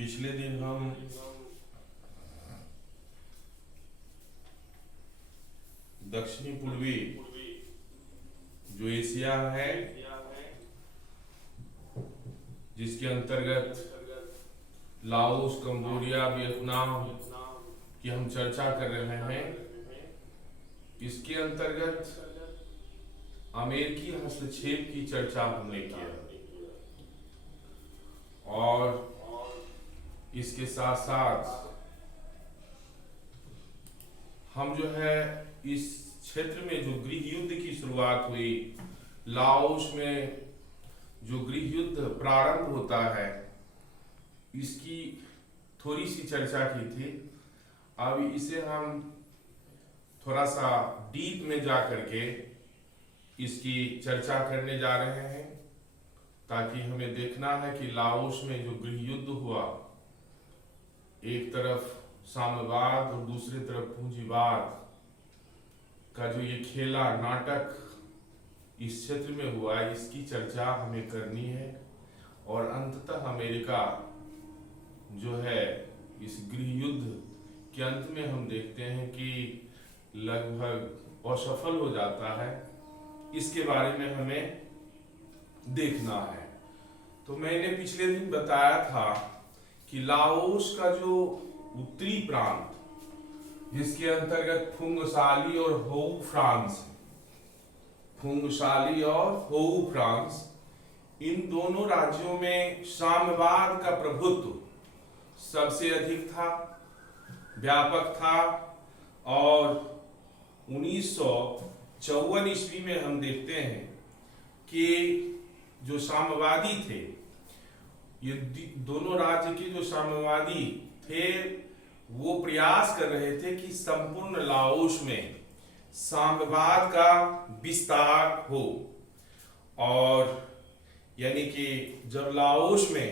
पिछले दिन हम दक्षिणी पूर्वी जो एशिया है जिसके अंतर्गत लाओस, कंबोडिया, वियतनाम की हम चर्चा कर रहे हैं। इसके अंतर्गत अमेरिकी हस्तक्षेप की चर्चा हमने किया और इसके साथ साथ हम जो है इस क्षेत्र में जो गृह युद्ध की शुरुआत हुई, लाओस में जो गृह युद्ध प्रारंभ होता है, इसकी थोड़ी सी चर्चा की थी। अब इसे हम थोड़ा सा डीप में जा करके इसकी चर्चा करने जा रहे हैं, ताकि हमें देखना है कि लाओस में जो गृह युद्ध हुआ, एक तरफ साम्यवाद और दूसरी तरफ पूंजीवाद का जो ये खेला नाटक इस क्षेत्र में हुआ है, इसकी चर्चा हमें करनी है। और अंततः अमेरिका जो है इस गृह युद्ध के अंत में हम देखते हैं कि लगभग असफल हो जाता है। इसके बारे में हमें देखना है। तो मैंने पिछले दिन बताया था कि लाओस का जो उत्तरी प्रांत, जिसके अंतर्गत फुंगसाली और होऊ फ्रांस, फुंगसाली और होऊ फ्रांस, इन दोनों राज्यों में साम्यवाद का प्रभुत्व सबसे अधिक था, व्यापक था। और 1954 ईस्वी में हम देखते हैं कि जो साम्यवादी थे, ये दोनों राज्य के जो साम्यवादी थे, वो प्रयास कर रहे थे कि संपूर्ण लाओस में साम्यवाद का विस्तार हो। और यानी कि जब लाओस में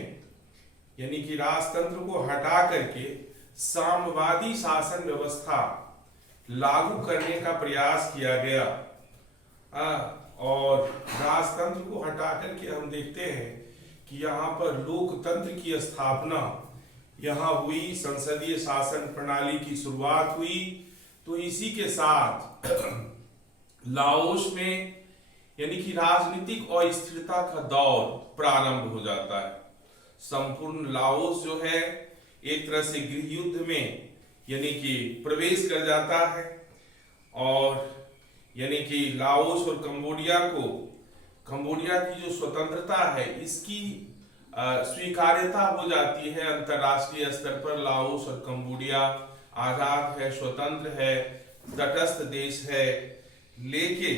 यानी कि राजतंत्र को हटा करके साम्यवादी शासन व्यवस्था लागू करने का प्रयास किया गया, और राजतंत्र को हटा करके हम देखते हैं कि यहाँ पर लोकतंत्र की स्थापना यहाँ हुई, संसदीय शासन प्रणाली की शुरुआत हुई। तो इसी के साथ लाओस में यानी कि राजनीतिक अस्थिरता का दौर प्रारंभ हो जाता है। संपूर्ण लाओस जो है एक तरह से गृह युद्ध में यानी कि प्रवेश कर जाता है, और यानी कि लाओस और कंबोडिया की जो स्वतंत्रता है, इसकी स्वीकार्यता हो जाती है अंतरराष्ट्रीय स्तर पर। लाओस और कंबोडिया आजाद है, स्वतंत्र है, तटस्थ देश है। लेकिन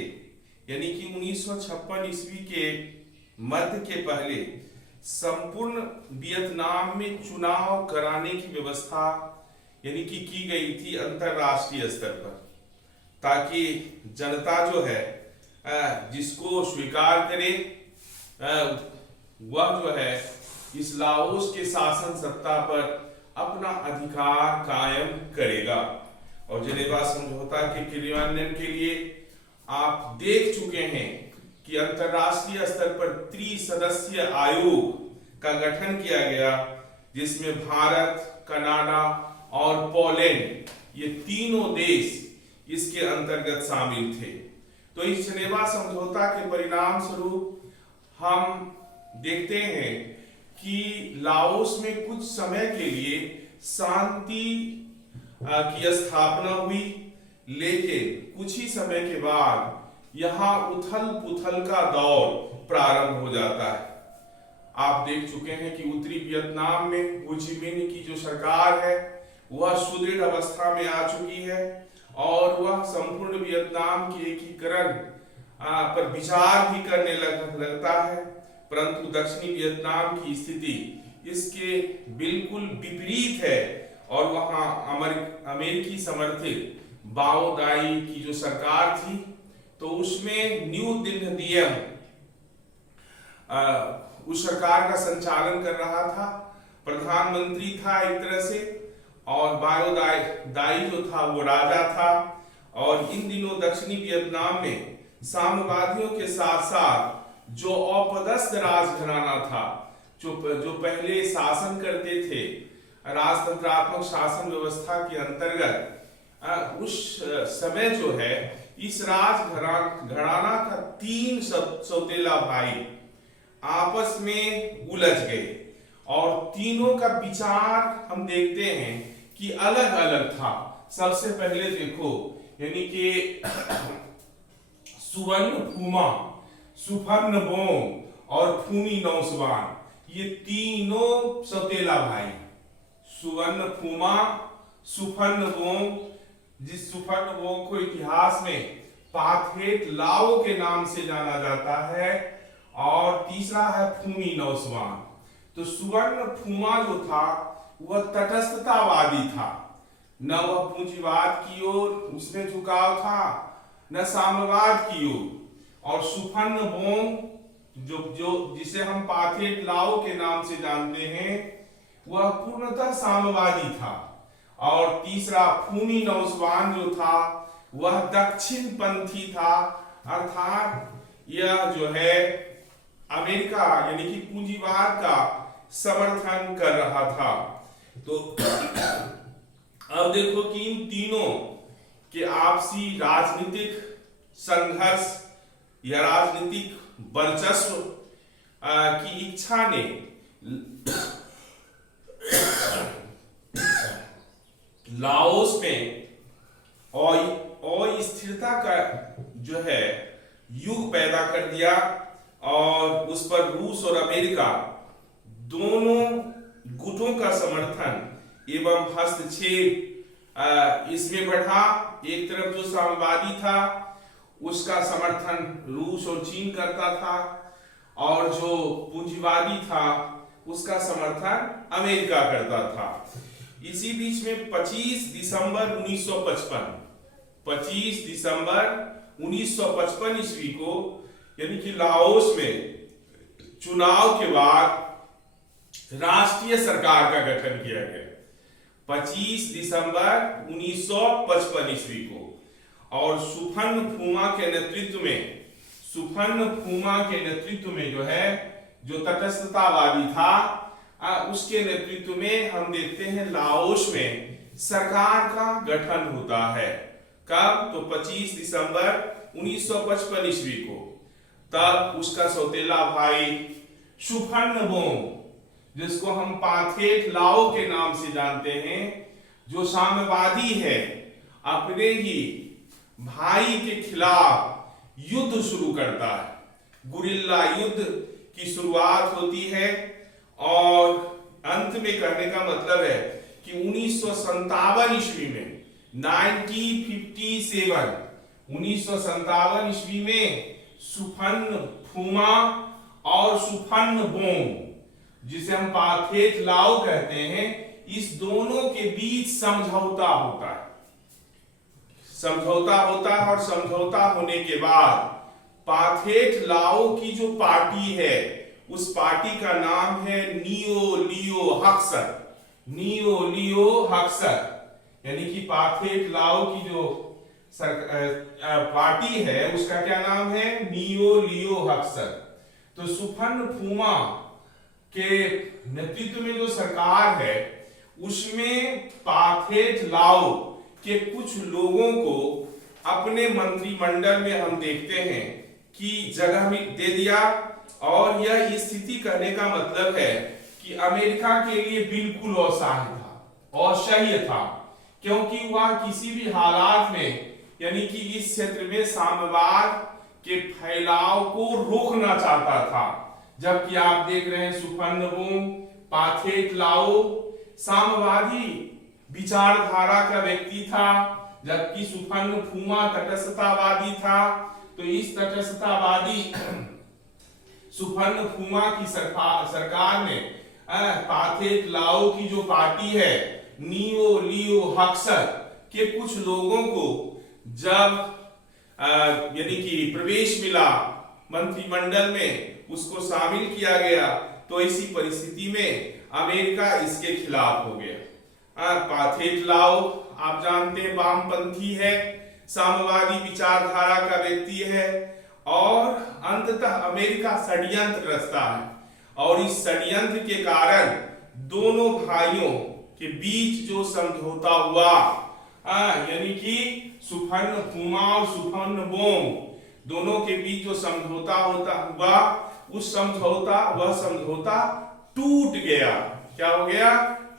यानी कि 1956 ईस्वी के मध्य के पहले संपूर्ण वियतनाम में चुनाव कराने की व्यवस्था यानी कि की गई थी अंतरराष्ट्रीय स्तर पर, ताकि जनता जो है जिसको स्वीकार करे वह जो है इस लाओस के शासन सत्ता पर अपना अधिकार कायम करेगा। और जेनेवा समझौता के क्रियान्वयन के लिए आप देख चुके हैं कि अंतरराष्ट्रीय स्तर पर त्रिसदस्यीय आयोग का गठन किया गया, जिसमें भारत, कनाडा और पोलैंड, ये तीनों देश इसके अंतर्गत शामिल थे। तो इस जेनेवा समझौता के परिणाम स्वरूप हम देखते हैं कि लाओस में कुछ समय के लिए शांति की स्थापना हुई, लेकिन कुछ ही समय के बाद यहां उथल पुथल का दौर प्रारंभ हो जाता है। आप देख चुके हैं कि उत्तरी वियतनाम में हो ची मिन्ह की जो सरकार है वह सुदृढ़ अवस्था में आ चुकी है, और वह संपूर्ण वियतनाम के एकीकरण पर विचार भी करने लगता है। परंतु दक्षिणी वियतनाम की स्थिति इसके बिल्कुल विपरीत है, और वहां अमेरिकी समर्थित बाओ दाई की जो सरकार थी, तो उसमें न्यू दिन दियम उस सरकार का संचालन कर रहा था, प्रधानमंत्री था एक तरह से, और बाओ दाई जो था वो राजा था। और इन दिनों दक्षिणी वियतनाम में साम्यवादियों के साथ साथ जो अपदस्थ राजघराना था, जो पहले शासन करते थे राजतंत्रात्मक शासन व्यवस्था के अंतर्गत, उस समय जो है इस घराना का 3 सौतेला भाई आपस में उलझ गए और तीनों का विचार हम देखते हैं कि अलग अलग था। सबसे पहले देखो, यानी कि सुवर्ण फूमा, सुफर्ण बोंग और फूमी नौसवान, ये तीनों सौतेला भाई, सुवर्ण फूमा, सुफर्ण बोंग, जिस सुफर्ण बोंग को इतिहास में पाथेट लाओ के नाम से जाना जाता है, और तीसरा है फूमी नौसवान। तो सुवर्ण फूमा जो था वह तटस्थतावादी था, न वह पूंजीवाद की ओर उसमें झुकाव था, न साम्यवाद की ओर। और सुफर्ण बोंग जो जिसे हम पाथेट लाओ के नाम से जानते हैं, वह पूर्णतः साम्यवादी था। और तीसरा फूमी नौसवान जो था वह दक्षिण पंथी था, अर्थात यह जो है अमेरिका यानी कि पूंजीवाद का समर्थन कर रहा था। तो अब देखो कि इन तीनों के आपसी राजनीतिक संघर्ष या राजनीतिक वर्चस्व की इच्छा ने लाओस में अस्थिरता का जो है युग पैदा कर दिया, और उस पर रूस और अमेरिका दोनों गुटों का समर्थन एवं हस्तक्षेप इसमें बढ़ा। एक तरफ जो साम्यवादी था उसका समर्थन रूस और चीन करता था, और जो पूंजीवादी था उसका समर्थन अमेरिका करता था। इसी बीच में 25 दिसंबर 1955 ईस्वी को, यानी कि लाओस में चुनाव के बाद राष्ट्रीय सरकार का गठन किया गया 25 दिसंबर 1955 ईस्वी को। और सुफर्ण फूमा के नेतृत्व में जो है, जो तटस्थतावादी था, उसके नेतृत्व में हम देखते हैं लाओस में सरकार का गठन होता है। कब? तो 25 दिसंबर 1955 ईस्वी को। तब उसका सौतेला भाई सुफर्ण बोंग, जिसको हम पाथेट लाओ के नाम से जानते हैं, जो साम्यवादी है, अपने ही भाई के खिलाफ युद्ध शुरू करता है। गुरिल्ला युद्ध की शुरुआत होती है, और अंत में कहने का मतलब है कि 1957 ईस्वी में 1957 ईस्वी में सुफर्ण फूमा और सुफर्ण बोंग, जिसे हम पाथेट लाओ कहते हैं, इस दोनों के बीच समझौता होता है। और समझौता होने के बाद पाथेट लाओ की जो पार्टी है, उस पार्टी का नाम है नियो लियो हक्सर, यानी कि पाथेट लाओ की जो पार्टी है उसका क्या नाम है? नियो लियो हक्सर। तो सुफर्ण फूमा के नेतृत्व में जो सरकार है, उसमें पाथेट लाओ के कुछ लोगों को अपने मंत्रिमंडल में हम देखते हैं कि जगह में दे दिया। और यह स्थिति कहने का मतलब है कि अमेरिका के लिए बिल्कुल असह्य था, क्योंकि वह किसी भी हालात में, यानी कि इस क्षेत्र में साम्यवाद के फैलाव को रोकना चाहता था। जबकि आप देख रहे हैं सुफर्ण बोंग, पाथेट लाओ साम्यवादी विचारधारा का व्यक्ति था, जबकि सुफर्ण फूमा तटस्थतावादी था। तो इस तटस्थतावादी सुफर्ण फूमा की सरकार ने पाथेट लाओ की जो पार्टी है नियो लियो हक्सर के कुछ लोगों को जब यानी कि प्रवेश मिला मंत्रिमंडल में, उसको शामिल किया गया, तो इसी परिस्थिति में अमेरिका इसके खिलाफ हो गया। पाथेट लाओ आप जानते हैं वामपंथी है, साम्यवादी विचारधारा का व्यक्ति है, और अंततः अमेरिका षड्यंत्र रचता है। और इस षड्यंत्र के कारण दोनों भाइयों के बीच जो समझौता हुआ, यानी कि सुफर्णफूमा और सुफर्णबोम दोनों के बीच जो समझौता हुआ, वह समझौता टूट गया। क्या हो गया?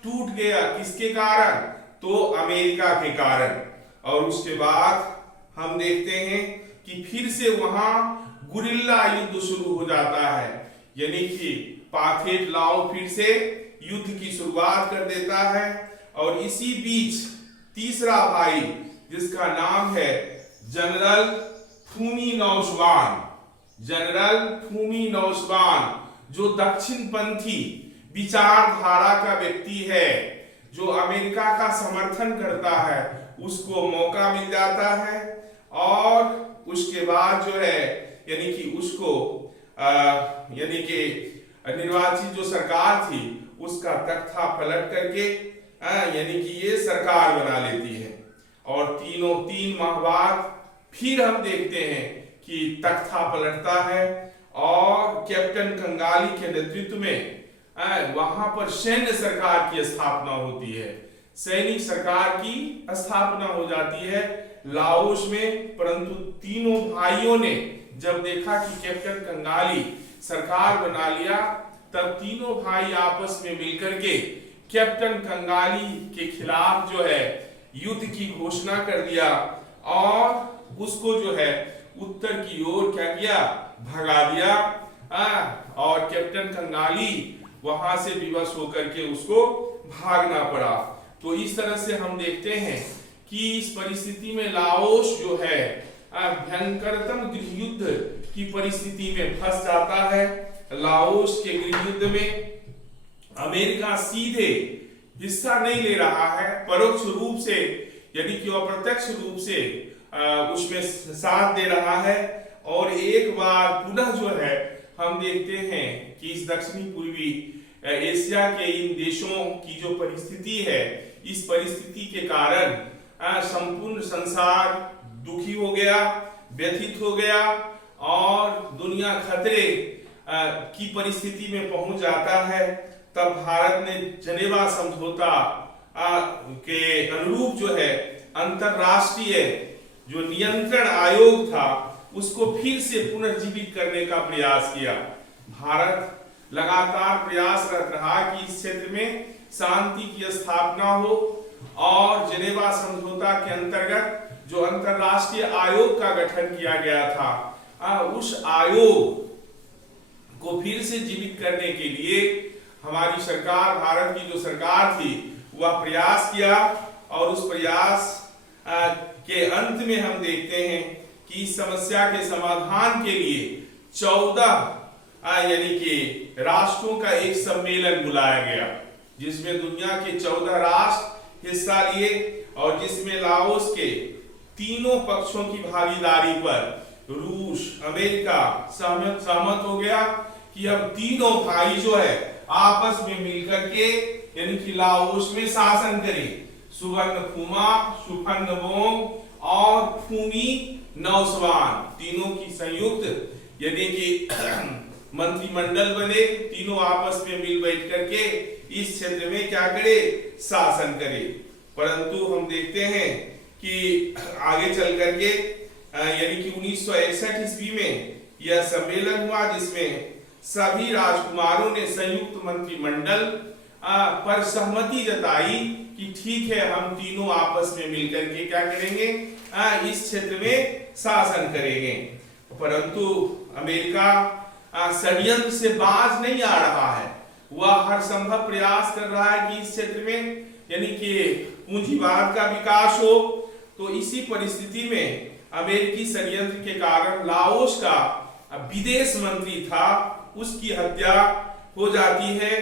टूट गया। किसके कारण? तो अमेरिका के कारण। और उसके बाद हम देखते हैं कि फिर से वहां गुरिल्ला युद्ध शुरू हो जाता है, यानी कि पाथेट लाओ फिर से युद्ध की शुरुआत कर देता है। और इसी बीच तीसरा भाई, जिसका नाम है जनरल फूमी नौशवान, जो दक्षिणपंथी विचारधारा का व्यक्ति है, जो अमेरिका का समर्थन करता है, उसको मौका मिल जाता है। और उसके बाद जो है, यानी कि उसको यानी कि निर्वाचित जो सरकार थी उसका तख्ता पलट करके यानी कि ये सरकार बना लेती है। और 3 माह बाद फिर हम देखते हैं कि तख्ता पलटता है और कैप्टन कंगाली के नेतृत्व में वहां पर सैन्य सरकार की स्थापना होती है, सैनिक सरकार की स्थापना हो जाती है लाओस में। परंतु तीनों भाइयों ने जब देखा कि कैप्टन कंगाली सरकार बना लिया, तब तीनों भाई आपस में मिलकर के कैप्टन कंगाली के खिलाफ जो है युद्ध की घोषणा कर दिया और उसको जो है उत्तर की ओर क्या किया? भगा दिया। और कैप्टन कंगाली वहां से विवश होकर के उसको भागना पड़ा। तो इस तरह से हम देखते हैं कि इस परिस्थिति में लाओस जो है भयंकरतम गृह युद्ध की परिस्थिति में फंस जाता है। लाओस के गृह युद्ध में अमेरिका सीधे हिस्सा नहीं ले रहा है, परोक्ष रूप से यानी कि अप्रत्यक्ष रूप से उसमें साथ दे रहा है। और एक बार पुनः जो है हम देखते हैं कि इस दक्षिणी पूर्वी एशिया के इन देशों की जो परिस्थिति है, इस परिस्थिति के कारण संपूर्ण संसार दुखी हो गया, व्यथित हो गया और दुनिया खतरे की परिस्थिति में पहुंच जाता है। तब भारत ने जनेवा समझौता के अनुरूप जो है अंतरराष्ट्रीय जो नियंत्रण आयोग था उसको फिर से पुनर्जीवित करने का प्रयास किया। भारत लगातार प्रयासरत रहा कि इस क्षेत्र में शांति की स्थापना हो और जनेवा समझौता के अंतर्गत जो अंतरराष्ट्रीय आयोग का गठन किया गया था, उस आयोग को फिर से जीवित करने के लिए हमारी सरकार, भारत की जो सरकार थी, वह प्रयास किया। और उस प्रयास के अंत में हम देखते हैं कि इस समस्या के समाधान के लिए 14 यानी कि राष्ट्रों का एक सम्मेलन बुलाया गया, जिसमें दुनिया के 14 राष्ट्र हिस्सा लिए और जिसमें लाओस के तीनों पक्षों की भागीदारी पर रूस, अमेरिका सहमत हो गया कि अब तीनों भाई जो है आपस में मिलकर के यानी कि लाओस में शासन करें। सुफर्णफूमा, सुफर्णबोम और फूमी नौशवान तीनों की संयुक्त यानी कि मंत्रिमंडल बने, तीनों आपस में मिल बैठ करके इस क्षेत्र में क्या करे? शासन करे। परंतु हम देखते हैं कि आगे चल करके यानी कि 1961 ईस्वी में यह सम्मेलन हुआ, जिसमें सभी राजकुमारों ने संयुक्त मंत्रिमंडल पर सहमति जताई कि ठीक है, हम तीनों आपस में मिलकर के क्या करेंगे? इस क्षेत्र में शासन करेंगे। परंतु अमेरिका षड्यंत्र से बाज नहीं आ रहा है, वह हर संभव प्रयास कर रहा है कि इस क्षेत्र में यानी कि पूंजीवाद का विकास हो। तो इसी परिस्थिति में अमेरिकी षड्यंत्र के कारण लाओस का विदेश मंत्री था, उसकी हत्या हो जाती है।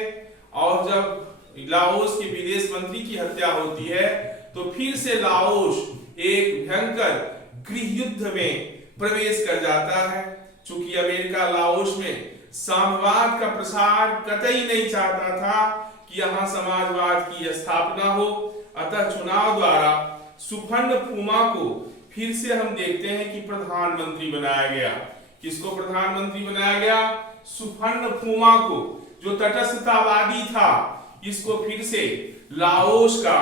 और जब लाओस के विदेश मंत्री की हत्या होती है तो फिर से लाओस एक भयंकर गृह युद्ध में प्रवेश कर जाता है। चूंकि अमेरिका लाओस में साम्यवाद का प्रसार कतई नहीं चाहता था कि यहाँ समाजवाद की स्थापना हो, अतः चुनाव द्वारा सुफर्णफूमा को फिर से हम देखते हैं कि प्रधानमंत्री बनाया गया। किसको प्रधानमंत्री बनाया गया? सुफनफुमा को, जो तटस्थतावादी था, इसको फिर से लाओस का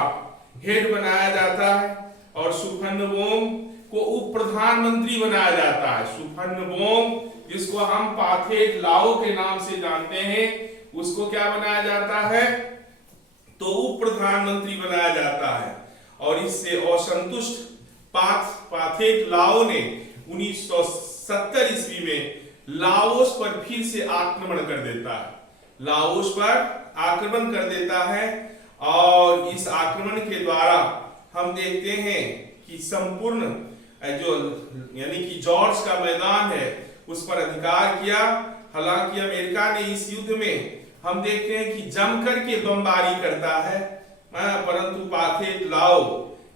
हेड बनाया जाता है और सुफनवोंग को उप प्रधानमंत्री बनाया जाता है। सुफनवोंग, जिसको हम पाथेट लाओ के नाम से जानते हैं, उसको क्या बनाया जाता है, तो उप प्रधानमंत्री बनाया जाता है। और इससे असंतुष्ट पाथेट लाओ ने 1970 ईस्वी में लाओस पर फिर से आक्रमण कर देता है। लाओस पर आक्रमण कर देता है और इस आक्रमण के द्वारा हम देखते हैं कि संपूर्ण जो यानी कि जॉर्ज का मैदान है उस पर अधिकार किया। हालांकि अमेरिका ने इस युद्ध में हम देखते हैं कि जमकर के बमबारी करता है, परंतु पाथेट लाओ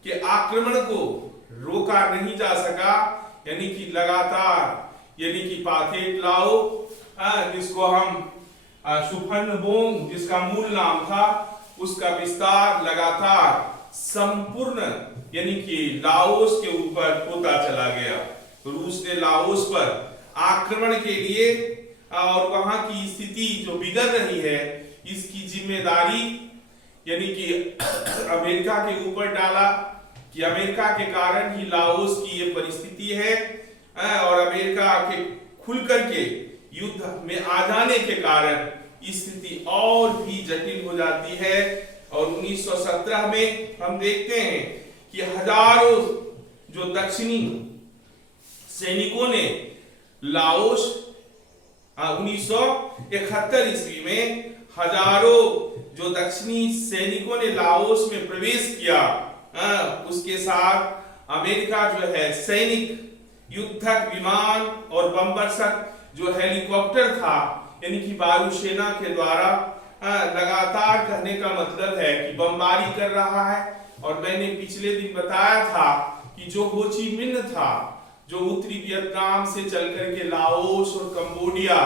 के आक्रमण को रोका नहीं जा सका। यानी कि लगातार, यानी कि पाथेट लाओ, जिसको हम सुफनवोंग जिसका मूल नाम था, उसका विस्तार लगातार संपूर्ण यानी कि लाओस के ऊपर होता चला गया। रूस ने लाओस पर आक्रमण के लिए और वहां की स्थिति जो बिगड़ रही है, इसकी जिम्मेदारी यानी कि अमेरिका के ऊपर डाला कि अमेरिका के कारण ही लाओस की ये परिस्थिति है। और अमेरिका के खुल करके युद्ध में आ जाने के कारण स्थिति और भी जटिल हो जाती है। और 1917 में हम देखते हैं कि हजारों जो दक्षिणी सैनिकों ने लाओस 1971 ईस्वी में हजारों जो दक्षिणी सैनिकों ने लाओस में प्रवेश किया। उसके साथ अमेरिका जो है सैनिक युद्धक विमान और बमवर्षक जो हेलीकॉप्टर था, यानी कि वायुसेना के द्वारा लगातार, कहने का मतलब है कि बमबारी कर रहा है। और मैंने पिछले दिन बताया था कि जो हो ची मिन्ह था, जो उत्तरी वियतनाम से चल करके लाओस और कंबोडिया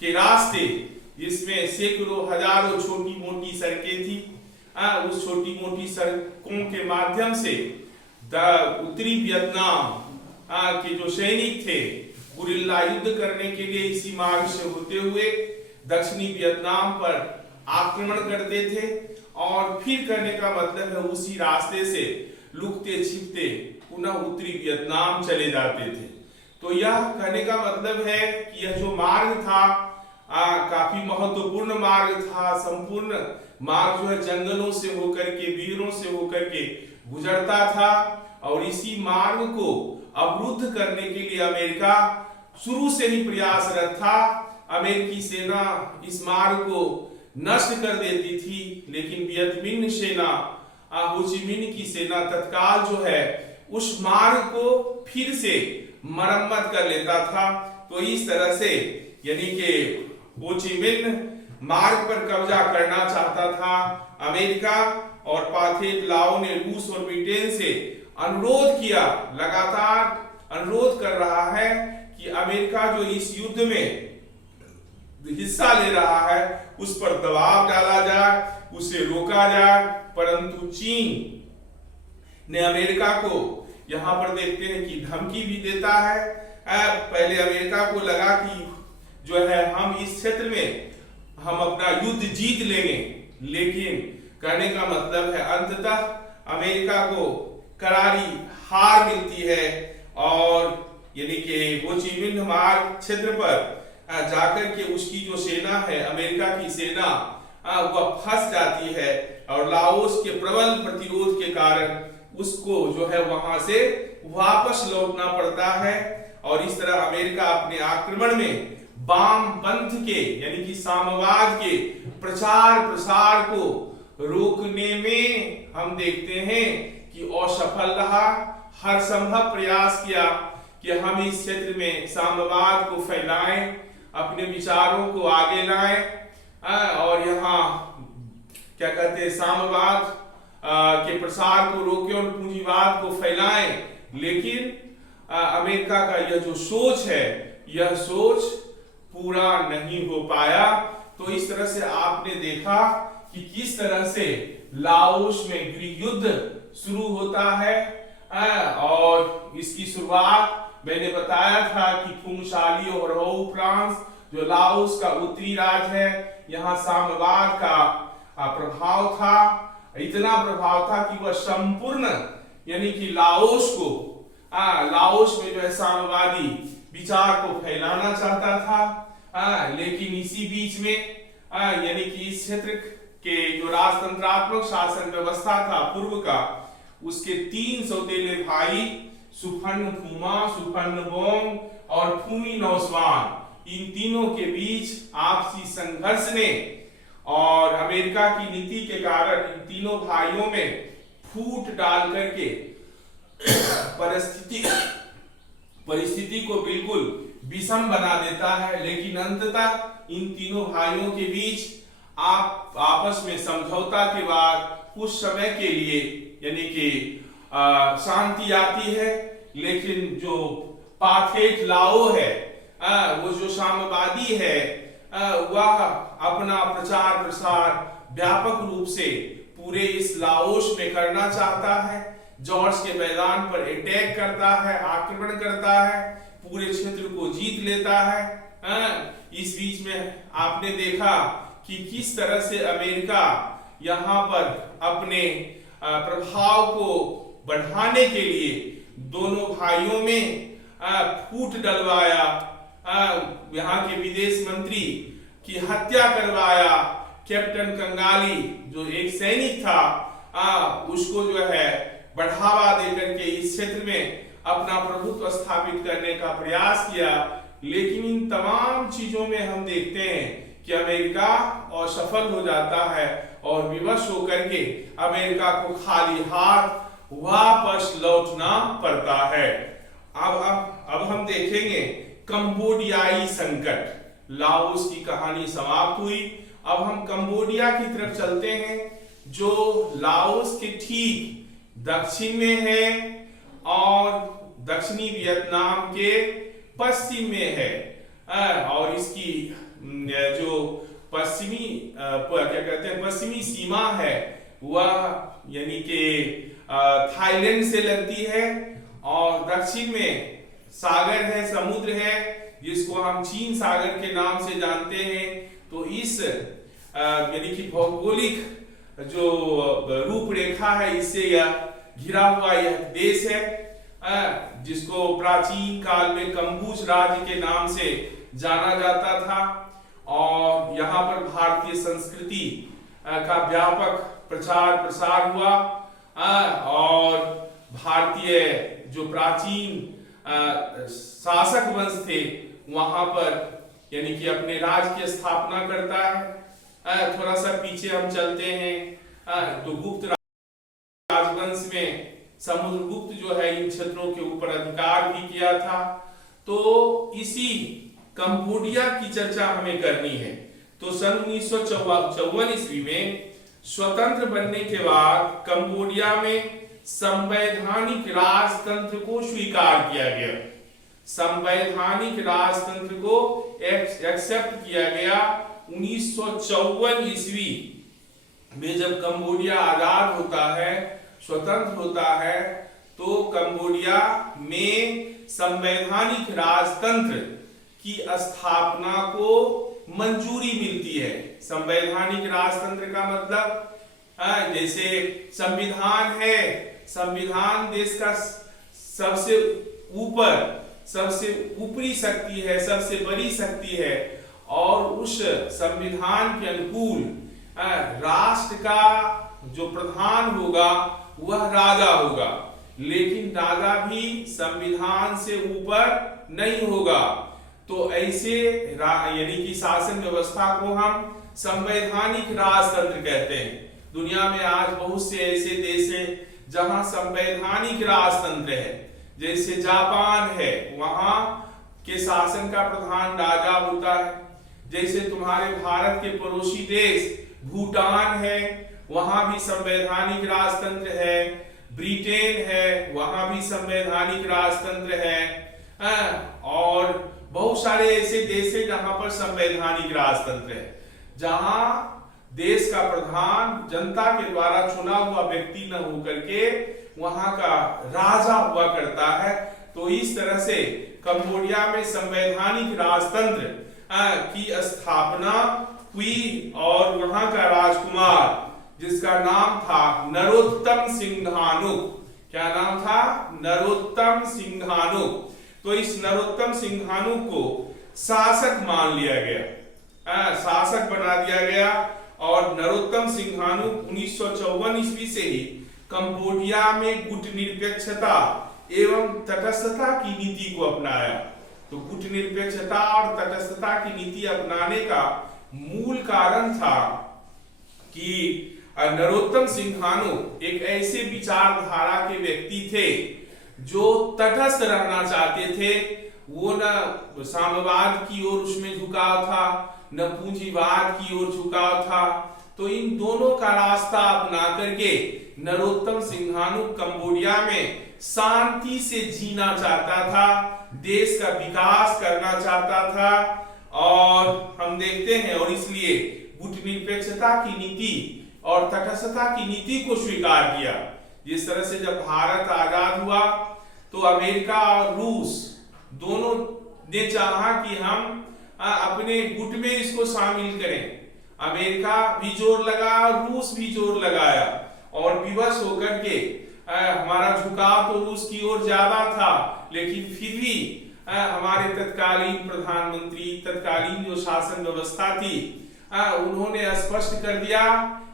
के रास्ते, जिसमें सैकड़ों हजारों छोटी मोटी सड़कें थी, उस छोटी मोटी सड़कों के माध्यम से उत्तरी वियतनाम के जो सैनिक थे गुरिल्ला युद्ध करने के लिए इसी मार्ग से होते हुए दक्षिणी वियतनाम पर आक्रमण करते थे। और फिर करने का मतलब है उसी रास्ते से लुकते छिपते पुनः उत्तरी वियतनाम चले जाते थे। तो यह कहने का मतलब है कि यह जो मार्ग था काफी महत्वपूर्ण मार्ग था। संपूर्ण मार्ग जो है जंगलों से होकर के, वीरों से होकर के गुजरता था। और इसी मार्ग को अवरुद्ध करने के लिए अमेरिका शुरू से ही प्रयासरत था। अमेरिकी सेना इस मार्ग को नष्ट कर देती थी, लेकिन वियत मिन्ह सेना, हो ची मिन्ह की सेना तत्काल जो है उस मार्ग को फिर से मरम्मत कर लेता था। तो इस तरह से यानी कि हो ची मिन्ह मार्ग पर कब्जा करना चाहता था अमेरिका। और पाथेट लाओ ने रूस और ब्रिटेन से अनुरोध किया, लगातार अनुरोध कर रहा है कि अमेरिका जो इस युद्ध में हिस्सा ले रहा है उस पर दबाव डाला जाए, उसे रोका जाए। परंतु चीन ने अमेरिका को यहां पर देखते हैं कि धमकी भी देता है। पहले अमेरिका को लगा कि जो है हम इस क्षेत्र में हम अपना युद्ध जीत लेंगे, लेकिन कहने का मतलब है अंततः अमेरिका को करारी हार मिलती है। और यानी कि हो ची मिन्ह मार्ग क्षेत्र पर जाकर के उसकी जो सेना है, अमेरिका की सेना, वह फंस जाती है। और लाओस के प्रबल प्रतिरोध के कारण उसको जो है वहां से वापस लौटना पड़ता है। और इस तरह अमेरिका अपने आक्रमण में वामपंथ के यानी कि साम्यवाद के प्रचार प्रसार को रोकने में हम देखते हैं कि असफल रहा। हर संभव प्रयास किया कि हम इस क्षेत्र में साम्यवाद को फैलाएं, अपने विचारों को आगे लाएं और यहाँ क्या कहते हैं साम्यवाद के प्रसार को रोकें और पूंजीवाद को फैलाएं। लेकिन अमेरिका का यह जो सोच है, यह सोच पूरा नहीं हो पाया। तो इस तरह से आपने देखा कि किस तरह से लाओस में गृह युद्ध शुरू होता है। और इसकी शुरुआत मैंने बताया था कि फुंगशाली और हो फ्रांस जो लाओस का उत्तरी राज्य है, यहाँ साम्यवाद का प्रभाव था। इतना प्रभाव था कि वह संपूर्ण यानी कि लाओस को लाओस में जो है साम्यवादी विचार को फैलाना चाहता था। लेकिन इसी बीच में यानी कि इस क्षेत्र के जो राजतंत्रात्मक शासन व्यवस्था था पूर्व का, उसके 3 सौतेले भाई सुफर्न फूमा, सुफर्न बोंग और फूमी नौसवान, इन तीनों के बीच आपसी संघर्ष ने और अमेरिका की नीति के कारण इन तीनों भाइयों में फूट डाल करके परिस्थिति को बिल्कुल विषम बना देता है। लेकिन अंततः इन तीनों भाइयों के बीच आपस में समझौता के बाद कुछ समय के लिए यानी कि शांति आती है। लेकिन जो पाथेट लाओ है, वो जो साम्यवादी है, वह अपना प्रचार प्रसार व्यापक रूप से पूरे इस लाओस में करना चाहता है। जॉर्ज के मैदान पर अटैक करता है, आक्रमण करता है, पूरे क्षेत्र को जीत लेता है। इस बीच में आपने देखा कि किस तरह से अमेरिका यहाँ पर अपने प्रभाव को बढ़ाने के लिए दोनों भाइयों में फूट डलवाया, यहाँ के विदेश मंत्री की हत्या करवाया। कैप्टन कंगाली जो एक सैनिक था, उसको जो है बढ़ावा देकर के इस क्षेत्र में अपना प्रभुत्व स्थापित करने का प्रयास किया। लेकिन इन तमाम चीजों में हम देखते हैं कि अमेरिका असफल हो जाता है और विवश होकर के अमेरिका को खाली हाथ वापस लौटना पड़ता है। अब हम देखेंगे कंबोडियाई संकट। लाओस की कहानी समाप्त हुई। अब हम कंबोडिया की तरफ चलते हैं, जो लाओस के ठीक दक्षिण में है और दक्षिणी वियतनाम के पश्चिम में है। और इसकी जो पश्चिमी क्या कहते हैं पश्चिमी सीमा है, वह यानी कि थाईलैंड से लगती है। और दक्षिण में सागर है, समुद्र है, जिसको हम चीन सागर के नाम से जानते हैं। तो इस यानी कि भौगोलिक जो रूपरेखा है, इससे यह घिरा हुआ यह देश है, जिसको प्राचीन काल में कंबुज राज्य के नाम से जाना जाता था। और यहाँ पर भारतीय संस्कृति का व्यापक प्रचार प्रसार हुआ। और भारतीय जो प्राचीन शासक वंश थे, वहां पर यानी कि अपने राज्य की स्थापना करता है। थोड़ा सा पीछे हम चलते हैं तो गुप्त राजवंश में समुद्रगुप्त जो है इन क्षेत्रों के ऊपर अधिकार भी किया था। तो इसी कंबोडिया की चर्चा हमें करनी है। तो सन 1954 ईस्वी में स्वतंत्र बनने के बाद कंबोडिया में संवैधानिक राजतंत्र को स्वीकार किया गया। संवैधानिक राजतंत्र को एक्सेप्ट किया गया 1954 ईस्वी में। जब कंबोडिया आजाद होता है, स्वतंत्र होता है, तो कंबोडिया में संवैधानिक राजतंत्र की स्थापना को मंजूरी मिलती है। संवैधानिक राजतंत्र का मतलब जैसे संविधान है, संविधान देश का सबसे ऊपरी शक्ति है, सबसे बड़ी शक्ति है। और उस संविधान के अनुकूल राष्ट्र का जो प्रधान होगा वह राजा होगा। लेकिन राजा भी संविधान से ऊपर नहीं होगा। तो ऐसे यानी कि शासन व्यवस्था को हम संवैधानिक राजतंत्र कहते हैं। दुनिया में आज बहुत से ऐसे देश हैं जहां संवैधानिक राजतंत्र है। जैसे जापान है, वहां के शासन का प्रधान राजा होता है। जैसे तुम्हारे भारत के पड़ोसी देश भूटान है, वहां भी संवैधानिक राजतंत्र है। ब्रिटेन है, वहां भी संवैधानिक राजतंत्र है। और बहुत सारे ऐसे देश हैं जहां पर संवैधानिक राजतंत्र है, जहां देश का प्रधान जनता के द्वारा चुना हुआ व्यक्ति न होकर के वहां का राजा हुआ करता है। तो इस तरह से कंबोडिया में संवैधानिक राजतंत्र की स्थापना हुई और वहां का राजकुमार जिसका नाम था नरोत्तम सिंघानुक, क्या नाम था? नरोत्तम सिंघानुक। तो इस नरोत्तम सिंघानुक को शासक मान लिया गया, शासक बना दिया गया और नरोत्तम सिंघानुक 1954 ईस्वी से ही कंबोडिया में गुटनिरपेक्षता एवं तटस्थता की नीति को अपनाया। तो गुटनिरपेक्षता और तटस्थता की नीति अपनाने का मूल कारण था कि नरोत्तम सिंघानुक एक ऐसे विचारधारा के व्यक्ति थे जो तटस्थ रहना चाहते थे। वो न साम्यवाद की ओर उसमें झुकाव था, न पूंजीवाद की ओर झुकाव था। तो इन दोनों का रास्ता अपना करके नरोत्तम सिंघानुक कंबोडिया में शांति से जीना चाहता था, देश का विकास करना चाहता था। और हम देखते हैं और इसलिए गुटनिरपेक्षता की नीति और तटस्थता की नीति को स्वीकार किया। जिस तरह से जब भारत आजाद हुआ तो अमेरिका और रूस दोनों ने चाहा कि हम अपने गुट में इसको शामिल करें। अमेरिका भी जोर लगा और रूस भी जोर लगाया और विवश होकर के हमारा झुकाव तो रूस की ओर ज्यादा था, लेकिन फिर भी हमारे तत्कालीन प्रधानमंत्री, तत्कालीन जो शासन व्यवस्था थी, उन्होंने स्पष्ट कर दिया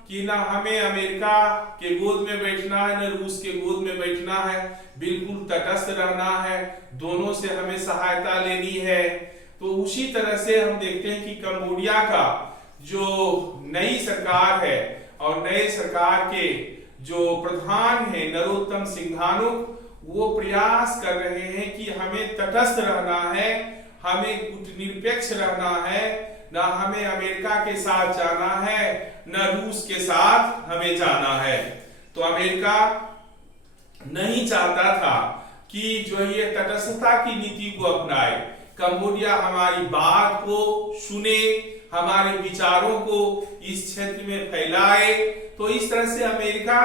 कि ना हमें अमेरिका के गोद में बैठना है, ना रूस के गोद में बैठना है, बिल्कुल तटस्थ रहना है, दोनों से हमें सहायता लेनी है। तो उसी तरह से हम देखते हैं कि कंबोडिया का जो नई सरकार है और नए सरकार के जो प्रधान है नरोत्तम सिंघानुक, वो प्रयास कर रहे हैं कि हमें तटस्थ रहना है, हमें गुटनिरपेक्ष रहना है, ना हमें अमेरिका के साथ जाना है, न रूस के साथ हमें जाना है। तो अमेरिका नहीं चाहता था कि जो ये तटस्थता की नीति को अपनाए, कंबोडिया हमारी बात को सुने, हमारे विचारों को इस क्षेत्र में फैलाए। तो इस तरह से अमेरिका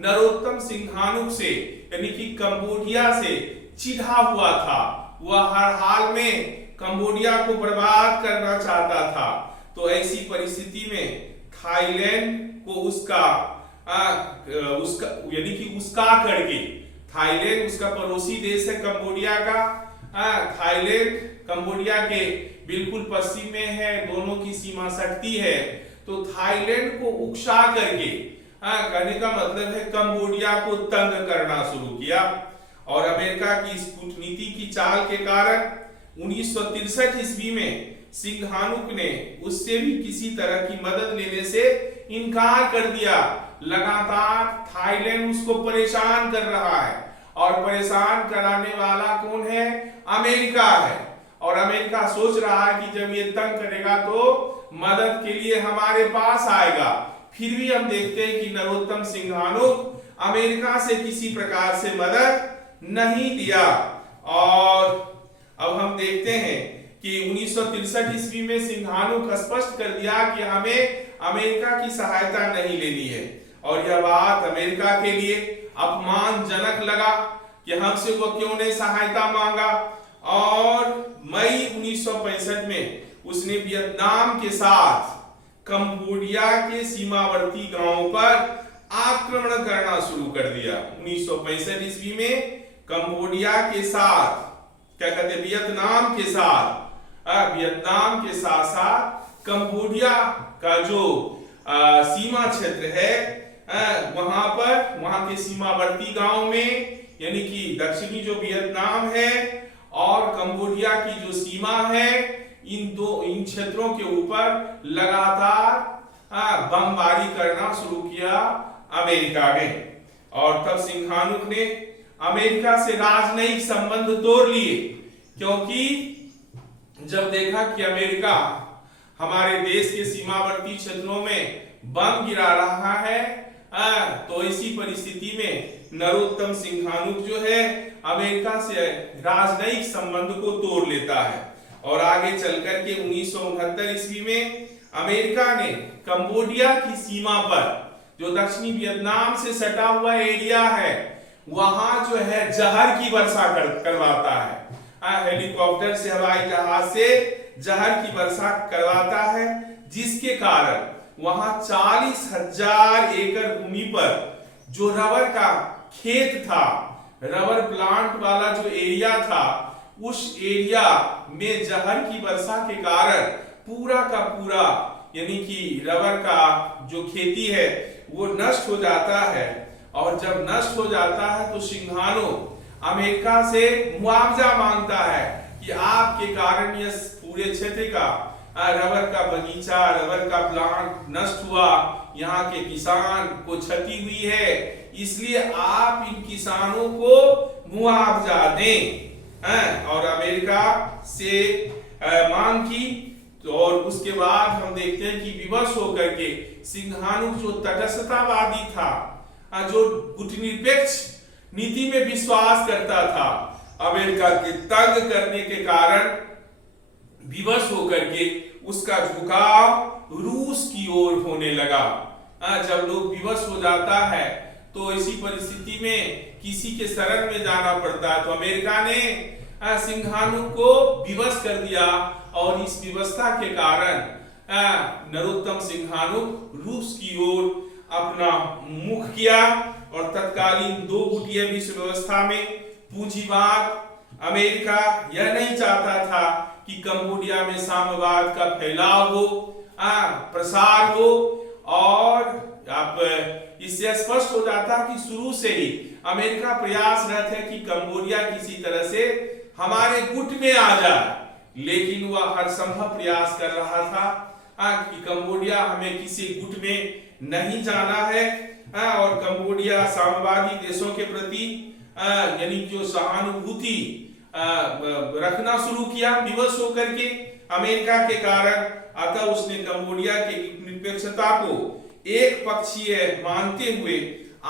नरोत्तम सिंघानुक से यानी कि कंबोडिया से चिढ़ा हुआ था। वह हर हाल में कंबोडिया को बर्बाद करना चाहता था। तो ऐसी परिस्थिति में थाईलैंड को उसका यानी कि उसका करके, थाईलैंड उसका पड़ोसी देश है कंबोडिया का, थाईलैंड कंबोडिया के बिल्कुल पश्चिम में है, दोनों की सीमा सटती है। तो थाईलैंड को उकसा करके कहने का मतलब है कंबोडिया को तंग करना शुरू किया। और अमेरिका की इस कूटनीति की चाल के कारण 1963 ईस्वी में सिंघानुक ने उससे भी किसी तरह की मदद लेने से इनकार कर दिया। लगातार थाईलैंड उसको परेशान कर रहा है और परेशान कराने वाला कौन है? अमेरिका है। और अमेरिका सोच रहा है कि जब ये तंग करेगा तो मदद के लिए हमारे पास आएगा। फिर भी हम देखते हैं कि नरोत्तम सिंघानुक अमेरिका से किसी प्रकार से मदद नहीं लिया। और अब हम देखते हैं कि 1963 ईस्वी में सिंघानुक स्पष्ट कर दिया कि हमें अमेरिका की सहायता नहीं लेनी है। और यह बात अमेरिका के लिए अपमानजनक लगा कि हमसे वो क्यों नहीं सहायता मांगा। और मई 1965 में उसने वियतनाम के साथ कंबोडिया के सीमावर्ती गांवों पर आक्रमण करना शुरू कर दिया। 1965 ईस्वी में कंबोडिया के साथ क्या कहते, वियतनाम के साथ साथ कंबोडिया का जो सीमा क्षेत्र है वहां के सीमावर्ती गांव में, यानी कि दक्षिणी जो वियतनाम है और कंबोडिया की जो सीमा है, इन क्षेत्रों के ऊपर लगातार बमबारी करना शुरू किया अमेरिका ने। और तब सिंघानुक ने अमेरिका से राजनयिक संबंध तोड़ लिए, क्योंकि जब देखा कि अमेरिका हमारे देश के सीमावर्ती क्षेत्रों में बम गिरा रहा है, तो इसी परिस्थिति में नरोत्तम सिंघानुक जो है अमेरिका से राजनयिक संबंध को तोड़ लेता है। और आगे चलकर के 1969 ईस्वी में अमेरिका ने कंबोडिया की सीमा पर जो दक्षिणी वियतनाम से सटा हुआ एरिया है वहां जो है जहर की वर्षा करवाता है। हेलीकॉप्टर से, हवाई जहाज से जहर की वर्षा करवाता है, जिसके कारण वहां 40,000 एकड़ भूमि पर जो रबर का खेत था, रबर प्लांट वाला जो एरिया था, उस एरिया में जहर की वर्षा के कारण पूरा का पूरा यानी कि रबर का जो खेती है वो नष्ट हो जाता है। और जब नष्ट हो जाता है तो सिंघानो अमेरिका से मुआवजा मांगता है कि आपके कारण ये पूरे क्षेत्र का रबर का बगीचा, रबर का प्लांट नष्ट हुआ, यहाँ के किसान को क्षति हुई है, इसलिए आप इन किसानों को मुआवजा दें। और अमेरिका से मांग की, तो और उसके बाद हम देखते हैं कि विवश होकर के सिंघानुक जो तटस्थतावादी था, जो गुटनिरपेक्ष नीति में विश्वास करता था, अमेरिका के तंग करने के कारण विवश होकर के उसका झुकाव रूस की ओर होने लगा। जब लोग विवश हो जाता है तो इसी परिस्थिति में किसी के शरण में जाना पड़ता है। तो अमेरिका ने सिंघानुक को विवश कर दिया और इस व्यवस्था के कारण नरोत्तम सिंघानुक रूस की ओर अपना मुख किया और तत्कालीन दो गुटीय विश्व व्यवस्था में पूंजीवाद, अमेरिका यह नहीं चाहता था कि कंबोडिया में साम्यवाद का फैलाव हो, प्रसार हो, और आप इससे स्पष्ट हो जाता कि शुरू से ही अमेरिका प्रयासरत है कि कंबोडिया किसी तरह से हमारे गुट में आ जाए, लेकिन वह हर संभव प्रयास कर रहा था कि कंबोडिया हमें किसी गुट में नहीं जाना है। और कंबोडिया साम्यवादी देशों के प्रति यानी जो सहानुभूति रखना शुरू किया विवश होकर के अमेरिका के कारण। अतः उसने कंबोडिया के निरपेक्षता को एक पक्षीय मानते हुए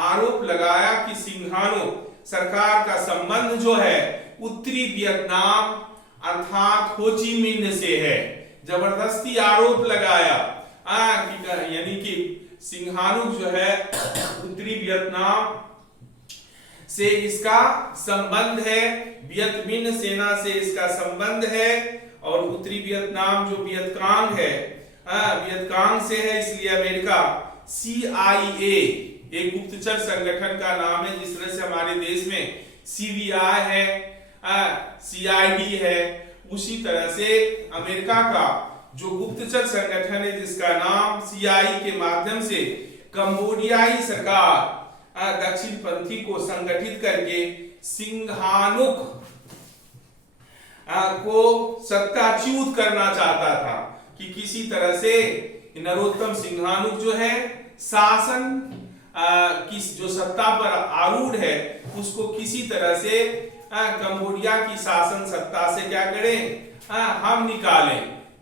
आरोप लगाया कि सिंघानो सरकार का संबंध जो है उत्तरी वियतनाम अर्थात हो ची मिन्ह से है। जबरदस्ती आरोप लगाया यानी कि सिंघानुक जो है उत्तरी वियतनाम से इसका संबंध है, वियत मिन्ह सेना से इसका संबंध है, और उत्तरी वियतनाम जो वियतकांग है, वियतकांग से है, इसलिए अमेरिका CIA एक गुप्तचर संगठन का नाम है, जिस तरह से हमारे देश में CBI है, CID है, उसी तरह से अमेरिका का जो गुप्तचर संगठन है जिसका नाम CIA के माध्यम से कंबोडियाई सरकार दक्षिण पंथी को संगठित करके सिंघानुक को सत्ताच्युत करना चाहता था कि किसी तरह से नरोत्तम सिंघानुक जो है शासन की जो सत्ता पर आरूढ़ है उसको किसी तरह से कंबोडिया की शासन सत्ता से क्या करें, हम निकालें।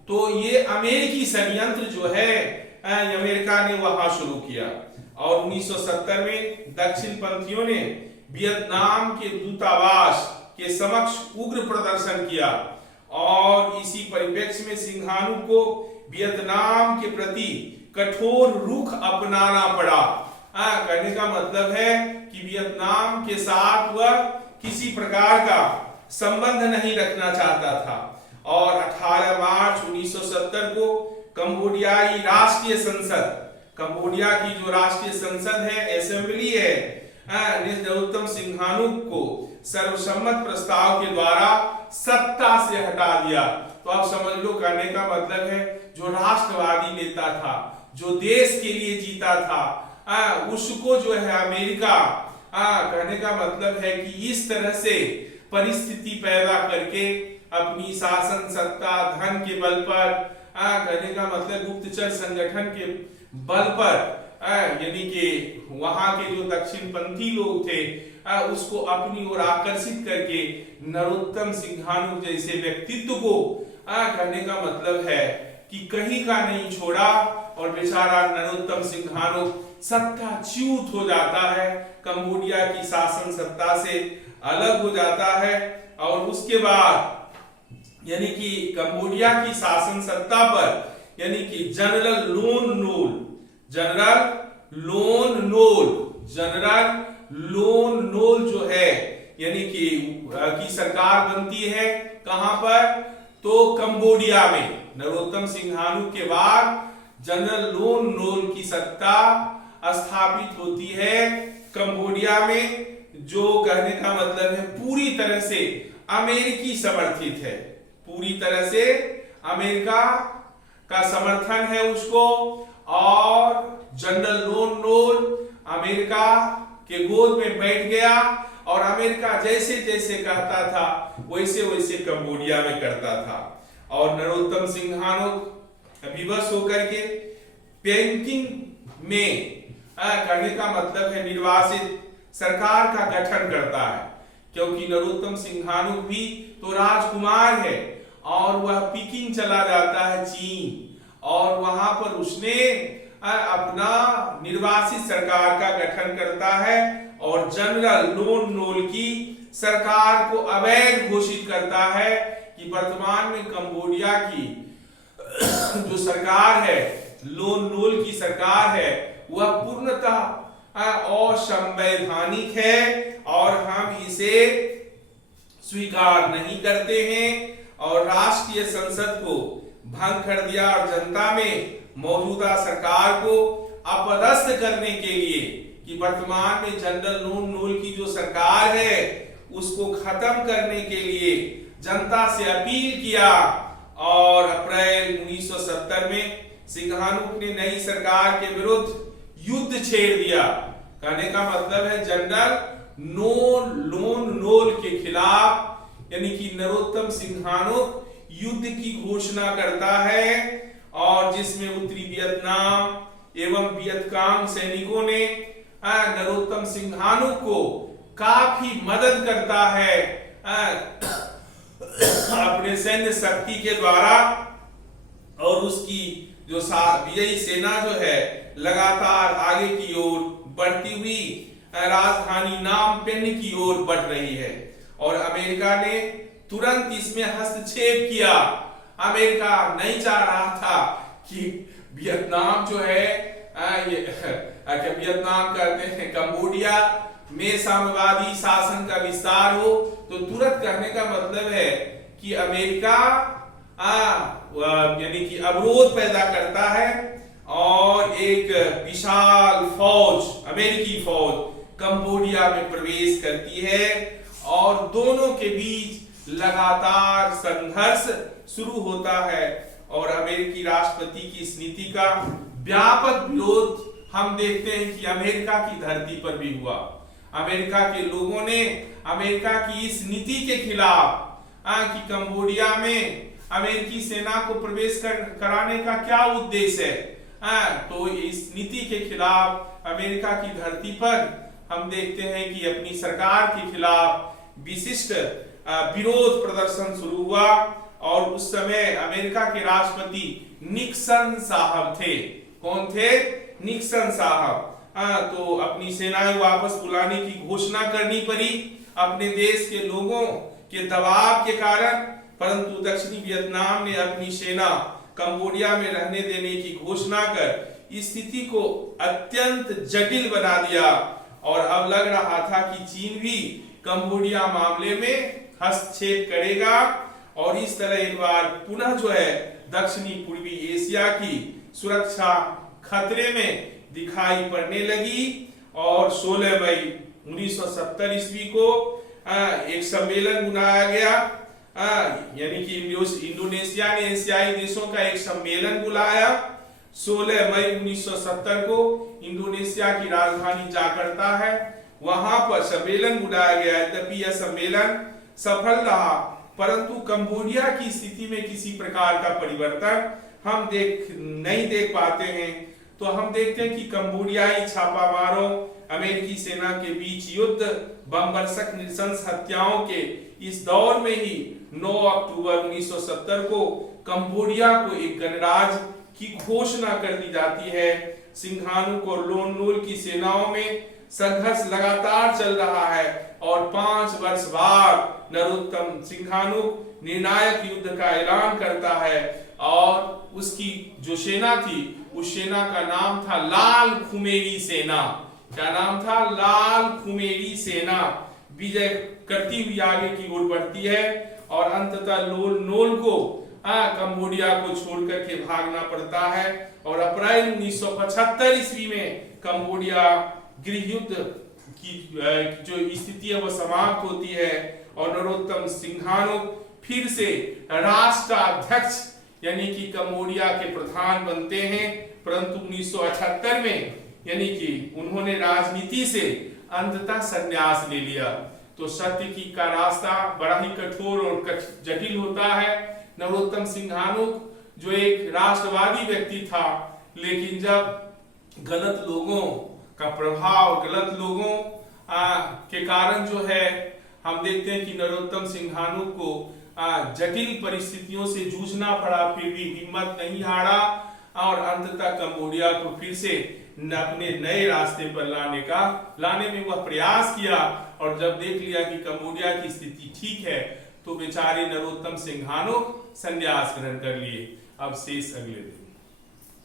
तो ये अमेरिकी षड्यंत्र जो है अमेरिका ने वहां शुरू किया और 1970 में दक्षिण पंथियों ने वियतनाम के दूतावास के समक्ष उग्र प्रदर्शन किया और इसी परिप्रेक्ष्य में सिंघानु को वियतनाम के प्रति कठोर रुख अपनाना पड़ा। कहने का मतलब है कि वियतनाम के साथ वह किसी प्रकार का संबंध नहीं रखना चाहता था और 18 मार्च 1970 को कंबोडियाई राष्ट्रीय संसद, कंबोडिया की जो राष्ट्रीय संसद है, असेंबली है, ने नरोत्तम सिंघानुक को सर्वसम्मत प्रस्ताव के द्वारा सत्ता से हटा दिया। तो आप समझ लो, कहने का मतलब है जो राष्ट्रवादी नेता था, जो देश के लिए जीता था, उसको जो है अमेरिका, कहने का मतलब है कि इस तरह से परिस्थिति पैदा करके अपनी शासन सत्ता धन के बल पर, कहने का मतलब गुप्तचर संगठन के बल पर, यानी कि वहां के जो दक्षिण पंथी लोग थे उसको अपनी ओर आकर्षित करके नरोत्तम सिंघानु जैसे व्यक्तित्व को, कहने का मतलब है कि कहीं का नहीं छोड़ा और बेचारा नरोत्तम सिंघानु सत्ताच्युत हो जाता है, कंबोडिया की शासन सत्ता से अलग हो जाता है और उसके बाद यानी कि कंबोडिया की शासन सत्ता पर यानी कि जनरल लोन नोल जो है यानी कि सरकार बनती है। कहां पर? तो कंबोडिया में नरोत्तम सिंहानुक के बाद जनरल लोन नोल की सत्ता स्थापित होती है कंबोडिया में, जो कहने का मतलब है पूरी तरह से अमेरिकी समर्थित है, पूरी तरह से अमेरिका का समर्थन है उसको। और जनरल लोन नोल अमेरिका के गोद में बैठ गया और अमेरिका जैसे जैसे कहता था वैसे वैसे कंबोडिया में करता था। और नरोत्तम सिंहानुक विवश होकर के पेकिंग में करने का मतलब है निर्वासित सरकार का गठन करता है, क्योंकि नरोत्तम सिंहानुक भी तो राजकुमार है और वह पीकिंग चला जाता है चीन, और वहां पर उसने अपना निर्वासित सरकार का गठन करता है और जनरल लोन नोल की सरकार को अवैध घोषित करता है कि वर्तमान में कंबोडिया की जो सरकार है, लोन नोल की सरकार है, वह पूर्णतः असंवैधानिक है और हम इसे स्वीकार नहीं करते हैं। और राष्ट्रीय संसद को भंग कर दिया और जनता में मौजूदा सरकार को अपदस्थ करने के लिए कि वर्तमान में जनरल लोन नोल की जो सरकार है उसको खत्म करने के लिए जनता से अपील किया। और अप्रैल 1970 में सिंहानुक ने नई सरकार के विरुद्ध युद्ध छेड़ दिया। कहने का मतलब है जनरल लोन नोल के खिलाफ, यानी कि नरोत्तम सिंहानुक युद्ध की घोषणा करता है, और जिसमें उत्तरी वियतनाम एवं वियतकांग सैनिकों ने नरोत्तम सिंहानुक को काफी मदद करता है अपने सैन्य शक्ति के द्वारा। और उसकी जो विजयी सेना जो है लगातार आगे की ओर बढ़ती हुई राजधानी नाम पेन की ओर बढ़ रही है। और अमेरिका ने तुरंत इसमें हस्तक्षेप किया। अमेरिका नहीं चाह रहा था कि वियतनाम जो है वियतनाम कहते हैं कंबोडिया में साम्यवादी शासन का विस्तार हो। तो तुरंत कहने का मतलब है कि अमेरिका यानी कि अवरोध पैदा करता है और एक विशाल फौज, अमेरिकी फौज कंबोडिया में प्रवेश करती है और दोनों के बीच लगातार संघर्ष शुरू होता है। और अमेरिकी राष्ट्रपति की इस नीति का व्यापक विरोध हम देखते हैं कि अमेरिका की धरती पर भी हुआ। अमेरिका के लोगों ने अमेरिका की इस नीति के खिलाफ कि कंबोडिया में अमेरिकी सेना को प्रवेश कराने का क्या उद्देश्य है, तो इस नीति के खिलाफ अमेरिका की धरती पर हम देखते हैं कि अपनी सरकार के खिलाफ विशिष्ट विरोध प्रदर्शन शुरू हुआ। और उस समय अमेरिका के राष्ट्रपति निक्सन साहब थे। कौन थे? निक्सन साहब। तो अपनी सेनाएं वापस बुलाने की घोषणा करनी पड़ी अपने देश के लोगों के दबाव के कारण, परंतु दक्षिणी वियतनाम ने अपनी सेना कंबोडिया में रहने देने की घोषणा कर स्थिति को अत्यंत जटिल बना दिया। और अब लग रहा था कि चीन भी कंबोडिया मामले में हस्तक्षेप करेगा और इस तरह एक बार पुनः जो है दक्षिणी पूर्वी एशिया की सुरक्षा खतरे में दिखाई पड़ने लगी। और 16 मई 1970 ईस्वी को एक सम्मेलन बुलाया गया, यानी कि इंडोनेशिया ने एशियाई देशों का एक सम्मेलन बुलाया। 16 मई 1970 को इंडोनेशिया की राजधानी जाकर्ता है, वहां पर सम्मेलन बुलाया गया। यद्यपि यह सम्मेलन सफल रहा, परंतु कंबोडिया की स्थिति में किसी प्रकार का परिवर्तन हम नहीं देख पाते हैं। तो हम देखते हैं कि कंबोडियाई छापामारों, अमेरिकी सेना के बीच युद्ध, बमबरसक नृशंस हत्याओं के इस दौर में ही 9 अक्टूबर 1970 को कंबोडिया को एक गणराज्य की घोषणा कर दी जाती है। सिंहानुक और लोन नोल की सेनाओं में संघर्ष लगातार चल रहा है और 5 वर्ष बाद नरोत्तम सिंहानुक निर्णायक युद्ध का ऐलान करता है। और उसकी जो सेना थी उस सेना का नाम था लाल खुमेरी सेना। क्या नाम था? लाल खुमेरी सेना। विजय करती हुई आगे की ओर बढ़ती है और अंततः नोल को कंबोडिया को छोड़ करके भागना पड़ता है और अप्रैल 1975 ईस्वी में कंबोडिया गृह युद्ध की जो स्थिति है वो समाप्त होती है और नरोत्तम सिंघानुक फिर से राष्ट्राध्यक्ष यानी कि कंबोडिया के प्रधान बनते हैं। परंतु 1978 में यानी कि उन्होंने राजनीति से अंततः संन्यास ले लिया। तो सत्य की का रास्ता बड़ा ही कठोर और जटिल होता है। नरोत्तम सिंघानुक जो एक राष्ट्रवादी व्यक्ति था, लेकिन जब गलत लोगों का प्रभाव, गलत लोगों के कारण जो है हम देखते हैं कि नरोत्तम सिंघानुक को जटिल परिस्थितियों से जूझना पड़ा, फिर भी हिम्मत नहीं हारा और अंततः कंबोडिया को फिर से अपने नए रास्ते पर लाने में वह प्रयास किया। और जब देख लिया कि कंबोडिया की स्थिति ठीक है तो बेचारे नरोत्तम सिंघानुक संन्यास ग्रहण कर लिए। अब शेष अगले दिन।